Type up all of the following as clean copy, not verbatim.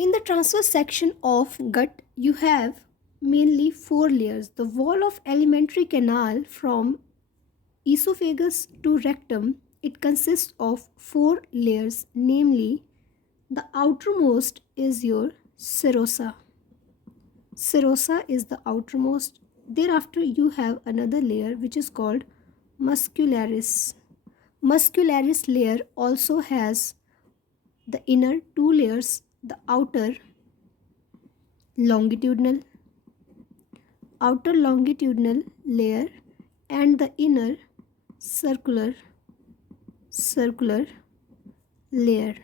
In the transverse section of gut, you have mainly four layers. The wall of alimentary canal from esophagus to rectum, it consists of four layers, namely the outermost is your serosa. Serosa is the outermost. Thereafter you have another layer which is called muscularis. Muscularis layer also has the inner two layers, the longitudinal outer longitudinal layer and the inner circular layer.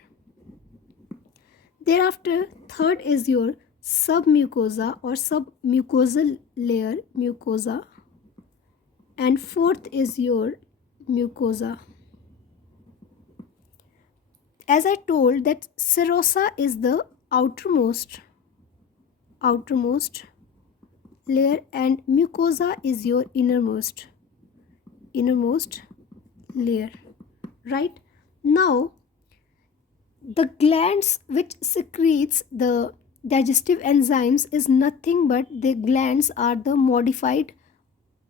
Thereafter, third is your submucosa or submucosal layer, mucosa, and fourth is your mucosa. As I told that serosa is the outermost layer and mucosa is your innermost layer, right? Now the glands which secretes the digestive enzymes is nothing but the glands are the modified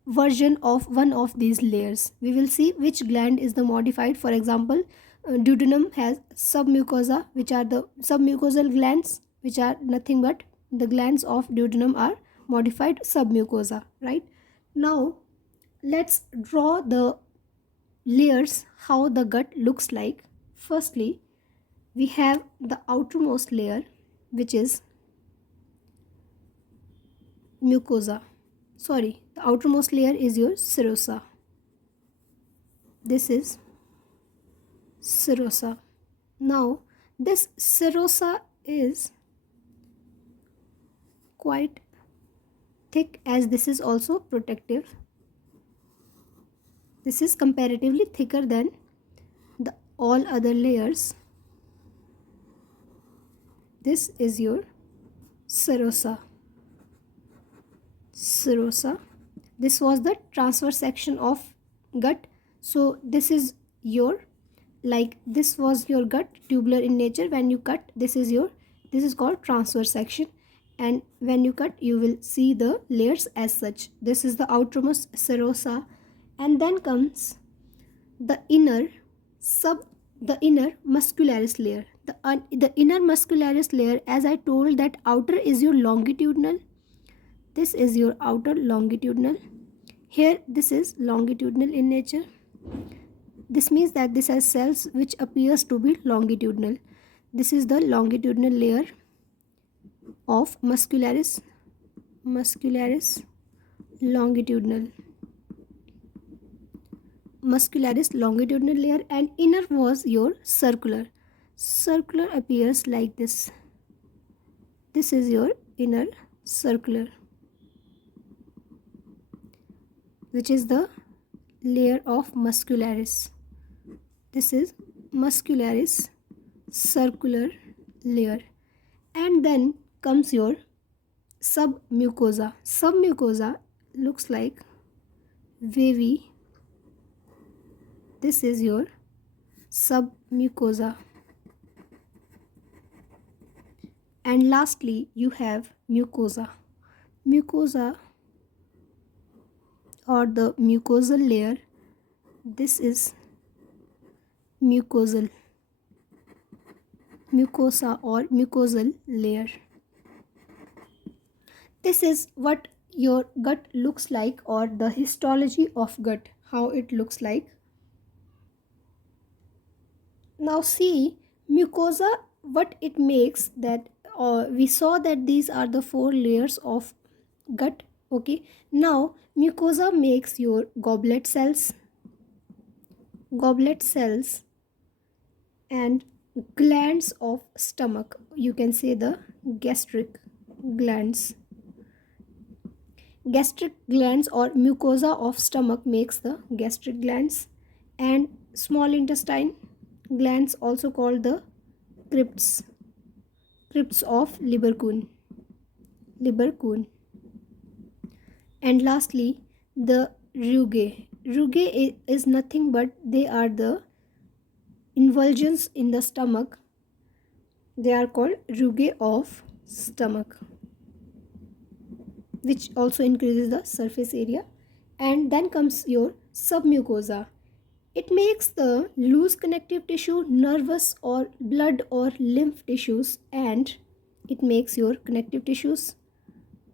version of one of these layers. We will see which gland is the modified. For example, duodenum has submucosa, which are the submucosal glands, which are nothing but the glands of duodenum are modified submucosa, right? Now let's draw the layers how the gut looks like. Firstly, we have the outermost layer which is mucosa. Sorry, the outermost layer is your serosa. This is serosa. Now this serosa is quite thick as this is also protective. This is comparatively thicker than the all other layers. This is your serosa. This was the transverse section of gut. So this is your, like this was your gut, tubular in nature. When you cut, this is called transverse section, and when you cut you will see the layers as such. This is the outermost serosa, and then comes the inner muscularis layer. The inner muscularis layer, as I told that outer is your longitudinal. This is your outer longitudinal. Here this is longitudinal in nature. This means that this has cells which appears to be longitudinal. This is the longitudinal layer of muscularis longitudinal layer, and inner was your circular appears like this. This is your inner circular, which is the layer of muscularis. This is muscularis circular layer, and then comes your submucosa. Submucosa looks like wavy. This is your submucosa, and lastly you have mucosa. Or the mucosal layer. This is mucosa or mucosal layer. This is what your gut looks like, or the histology of gut, how it looks like. Now see mucosa, what it makes, that we saw that these are the four layers of gut. Okay, now mucosa makes your goblet cells and glands of stomach. You can say the gastric glands or mucosa of stomach makes the gastric glands, and small intestine glands also called the crypts of Lieberkühn. And lastly the rugae is nothing but they are the invulsions in the stomach They are called rugae of stomach, which also increases the surface area. And then comes your submucosa. It makes the loose connective tissue, nervous or blood or lymph tissues, and it makes your connective tissues,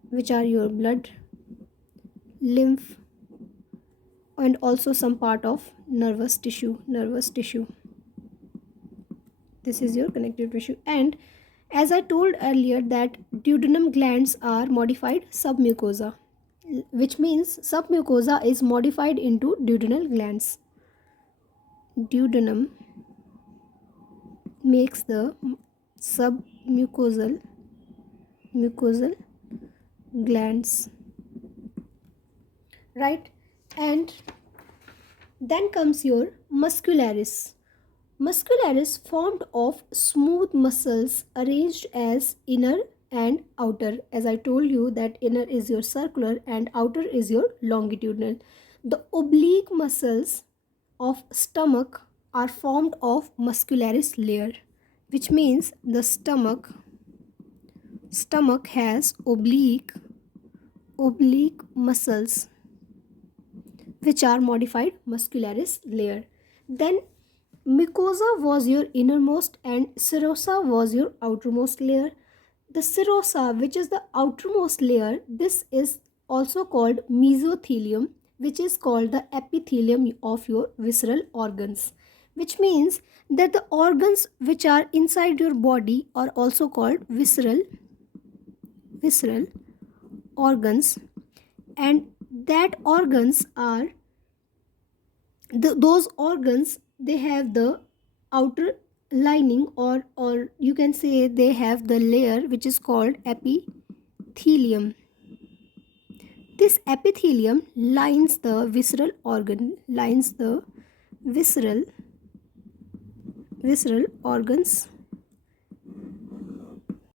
which are your blood, lymph, and also some part of nervous tissue. This is your connective tissue. And as I told earlier that duodenum glands are modified submucosa, which means submucosa is modified into duodenal glands. Duodenum makes the submucosal glands, right? And then comes your muscularis. Muscularis formed of smooth muscles arranged as inner and outer. As I told you that inner is your circular and outer is your longitudinal. The oblique muscles of stomach are formed of muscularis layer, which means the stomach has oblique muscles, which are modified muscularis layer. Then mucosa was your innermost and serosa was your outermost layer. The serosa, which is the outermost layer, this is also called mesothelium, which is called the epithelium of your visceral organs, which means that the organs which are inside your body are also called visceral organs, and that organs are those organs, they have the outer lining, or you can say they have the layer which is called epithelium. This epithelium lines the visceral organs